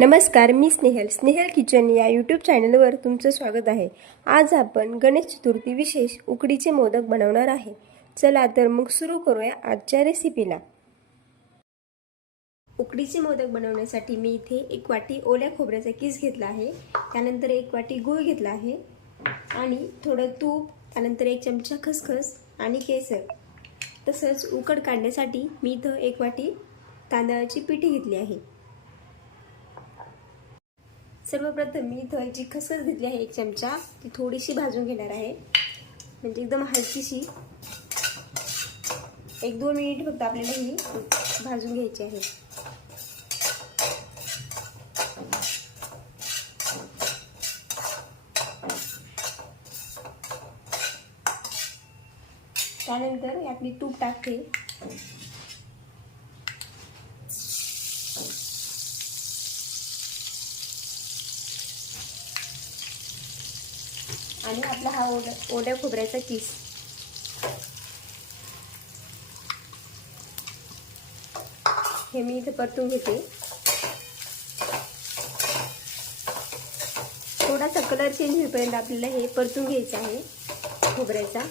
नमस्कार, मी स्नेहल किचन या यूट्यूब चॅनलवर तुमचं स्वागत आहे। आज आपण गणेश चतुर्थी विशेष उकडीचे मोदक बनवणार आहे। चला तर मग सुरू करूया आजच्या रेसिपीला। उकडीचे मोदक बनवण्यासाठी मी इथे 1 वाटी ओल्या खोबऱ्याचा किस घेतला आहे, त्यानंतर 1 वाटी गूळ घेतला आहे आणि थोडं तूप, त्यानंतर 1 चमचा खसखस आणि केसर। तसंच उकड काढण्यासाठी मी इथे 1 वाटी तांदळाची पिठी घेतली आहे। सर्वप्रथम मी इथे जी खसखस घेतली आहे 1 चमचा, ती थोडीशी भाजून घेणार आहे, म्हणजे एकदम हलकीशी। 1-2 मिनिट फक्त आपल्याला ही भाजून घ्यायची आहे। त्यानंतर यात मी तूप टाकते आणि आपला हा ओल्या खोबऱ्याचा किस हे मी इथे परतून घेते। थोडासा कलर चेंज होईपर्यंत आपल्याला हे परतून घ्यायचं आहे खोबऱ्याचा।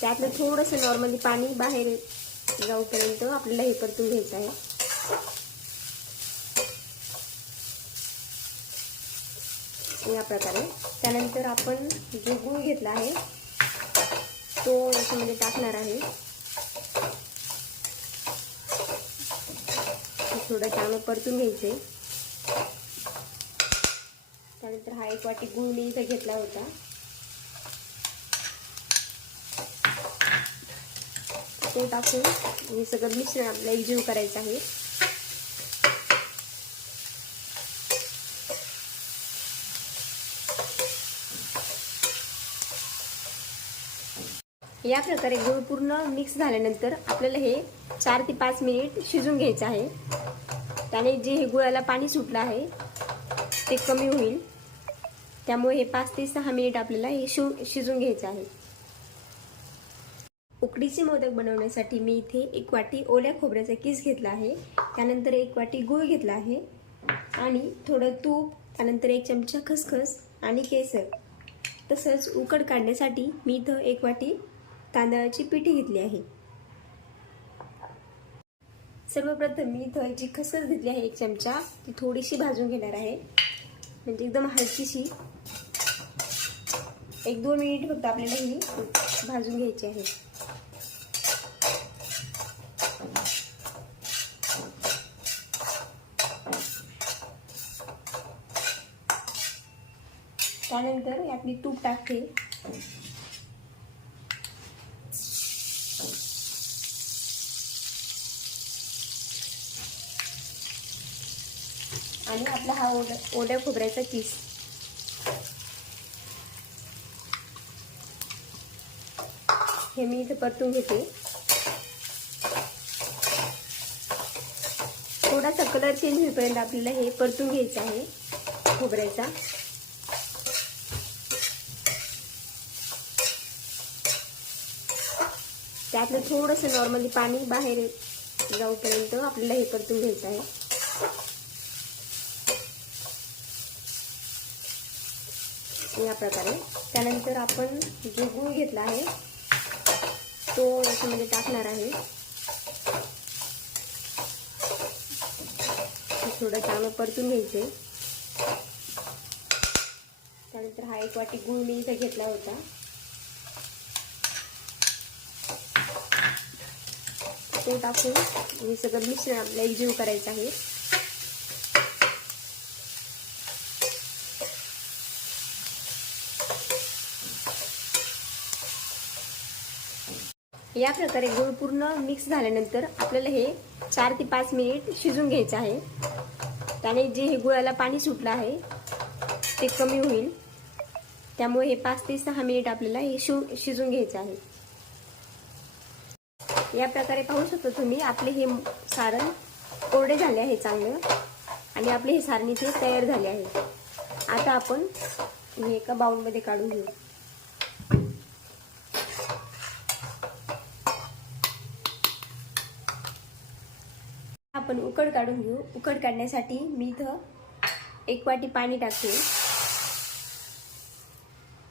त्यातलं थोडंसं नॉर्मली पाणी बाहेर जाऊपर्यंत आपल्याला हे परतून घ्यायचं आहे। या प्रकारे त्यानंतर आपण जो गूळ घेतला आहे तो याच्यामध्ये टाकणार आहे। थोडं चांगलं परतून घ्यायचे। त्यानंतर हा 1 वाटी गूळ मी इथे घेतला होता, तो टाकून हे सगळं मिश्रण आपल्याला एकजीव करायचं आहे। या प्रकारे गूळ पूर्ण मिक्स झाल्यानंतर आपल्याला हे 4 ते 5 मिनिट शिजून घ्यायचं आहे। त्याने जे हे गुळाला पाणी सुटलं आहे ते कमी होईल, त्यामुळे हे 5 ते 6 मिनिट आपल्याला हे शिजून घ्यायचं आहे। उकडीचे मोदक बनवण्यासाठी मी इथे 1 वाटी ओल्या खोबऱ्याचा किस घेतला आहे, त्यानंतर 1 वाटी गूळ घेतला आहे आणि थोडं तूप, त्यानंतर 1 चमचा खसखस आणि केसर। तसंच उकड काढण्यासाठी मी इथे 1 वाटी तांदळाची पिठी घेतली आहे। सर्वप्रथम मी इथे जी खसखस घेतली आहे 1 चमचा, ती थोडीशी भाजून घेणार आहे, म्हणजे एकदम हलकीशी। 1-2 मिनिट फक्त आपल्याला ही भाजून घ्यायची आहे। त्यानंतर यात मी तूप टाकते आणि आपला हा ओल्या खोबऱ्याचा किस हे मी इथे परतून घेते। थोडासा कलर चेंज होईपर्यंत आपल्याला हे परतून घ्यायचं आहे खोबऱ्याचा। त्यातलं थोडंसं नॉर्मली पाणी बाहेर जाऊपर्यंत आपल्याला हे परतून घ्यायचं आहे। या प्रकारे त्यानंतर आपण जो गूळ घेतला आहे तो याच्यामध्ये टाकणार आहे। थोडं चांगलं परतून घ्यायचे। त्यानंतर हा 1 वाटी गूळ मी इथे घेतला होता, तो टाकून हे सगळं मिश्रण आपल्याला एकजीव करायचं आहे। या प्रकारे गूळ पूर्ण मिक्स झाल्यानंतर आपल्याला हे 4 ते 5 मिनिट शिजून घ्यायचं आहे। त्याने जे हे गुळाला पाणी सुटलं आहे ते कमी होईल, त्यामुळे हे 5 ते 6 मिनिट आपल्याला हे शिजून घ्यायचं आहे। या प्रकारे पाहू शकता तुम्ही आपले हे सारण कोरडे झाले आहे चांगलं, आणि आपले हे सारण इथे तयार झाले आहे। आता आपण हे एका बाउलमध्ये काढून घेऊ। आपण उकड काढून घेऊ. उकड काढण्यासाठी मी इथं 1 वाटी पाणी टाकते.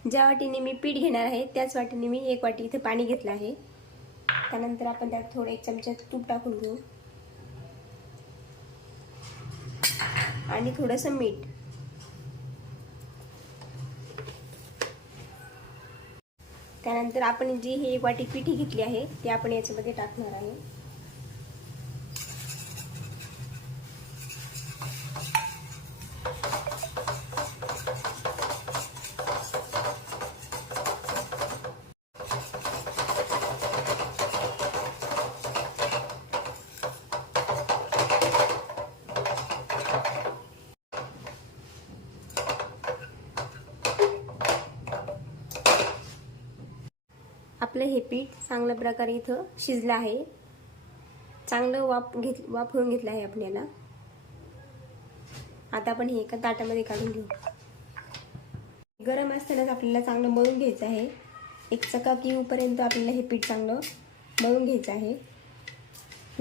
ज्या वाटीने मी पीठ घेणार आहे त्याच वाटीने मी 1 वाटी इथे पाणी घेतलं आहे. त्यानंतर आपण त्यात थोडं 1 चमचा तूप टाकून घेऊ आणि थोडंसं मीठ. त्यानंतर आपण जी ही 1 वाटी पिठी घेतली आहे ती आपण याच्यामध्ये टाकणार आहे. आपलं हे पीठ चांगल्या प्रकारे इथं शिजलं आहे. चांगलं वाफवून घेतलं आहे आपल्याला. आता आपण हे एका ताटामध्ये काढून घेऊ. गरम असतानाच आपल्याला चांगलं मळून घ्यायचं आहे. एक चकाकी येऊपर्यंत आपल्याला हे पीठ चांगलं मळून घ्यायचं आहे.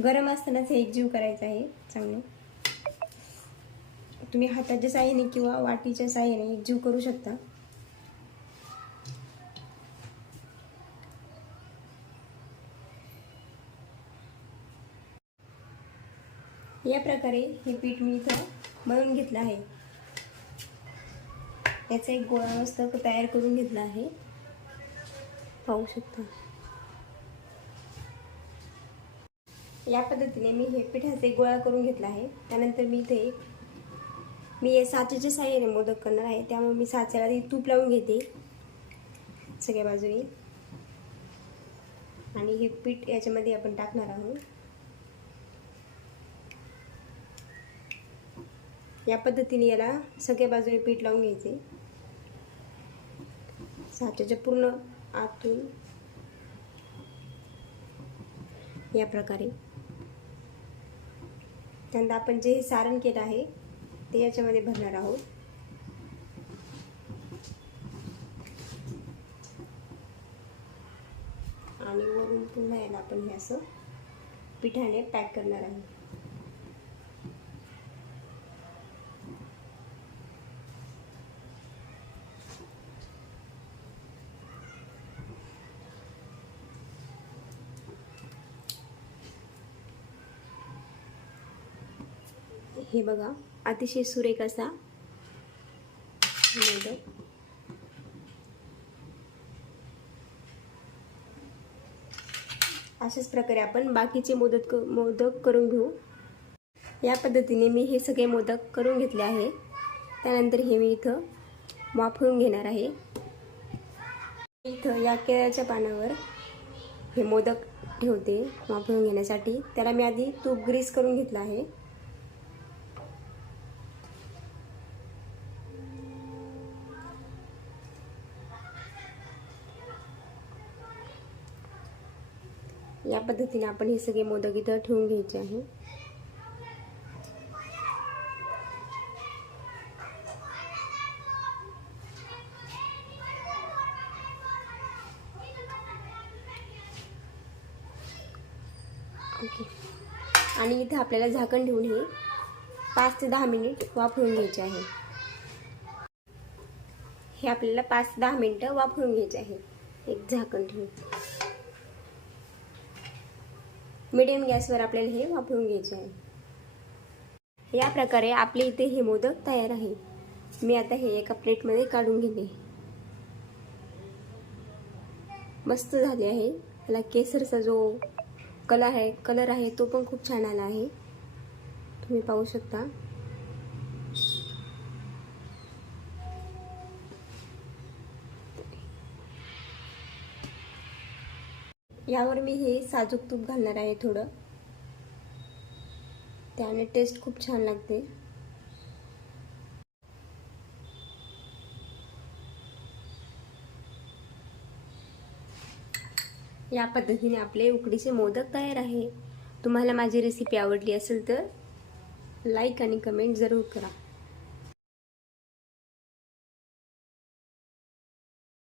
गरम असतानाच हे एकजीव करायचं आहे चांगलं. तुम्ही हाताच्या साहाय्याने किंवा वाटीच्या साहाय्याने एकजीव करू शकता. या प्रकारे हे पीठ मी इथं मळून घेतलं आहे. याचा एक गोळा मस्त तयार करून घेतला आहे. पाहू शकता. या पद्धतीने मी हे पिठाचा एक गोळा करून घेतला आहे. त्यानंतर मी साचेच्या साहाय्याने मोदक करणार आहे. त्यामुळे मी साच्याला तूप लावून घेते सगळ्या बाजूने आणि हे पीठ याच्यामध्ये आपण टाकणार आहोत. या पद्धतीने याला सगळ्या बाजूने पीठ लावून घ्यायचे. साच्याच्या पूर्ण आतून या प्रकारे. त्यानंतर आपण जे सारण केलं आहे ते याच्यामध्ये भरणार आहोत. आणि वरून पुन्हा याला आपण हे असं पिठाने पॅक करणार आहोत. हे बघा अतिशय सुरेख असा मोदक. अशाच प्रकारे आपण बाकीचे मोदक करून घेऊ. या पद्धतीने मी हे सगळे मोदक करून घेतले आहे. त्यानंतर हे मी इथं वाफवून घेणार आहे. इथं या केळ्याच्या पानावर हे मोदक ठेवते वाफवून घेण्यासाठी. त्याला मी आधी तूप ग्रीस करून घेतलं आहे. या पद्धतीने आपण हे सगळे मोदक इथं ठेवून घ्यायचे आहे. ओके. आणि इथं आपल्याला झाकण ठेवून हे 5 ते 10 मिनिट वाफवून घ्यायचे आहे. हे आपल्याला 5 ते 10 मिनिटं वाफवून घ्यायचे आहे एक झाकण ठेवून. मीडियम गॅसवर आपल्याला हे वाफवून घ्यायचे आहे. या प्रकारे आपले इथे हे मोदक तयार आहे. मी आता हे एका प्लेटमध्ये काढून घेते. मस्त झाले आहे. याला केसरचा जो कलर आहे तो पण खूप छान आला आहे. तुम्ही पाहू शकता. यावर मी हे साजूक तूप घालणार आहे थोडं. त्याने टेस्ट खूप छान लागते. या पद्धतीने आपले उकडीचे मोदक तयार आहे. तुम्हाला माझी रेसिपी आवडली असेल तर लाईक आणि कमेंट जरूर करा.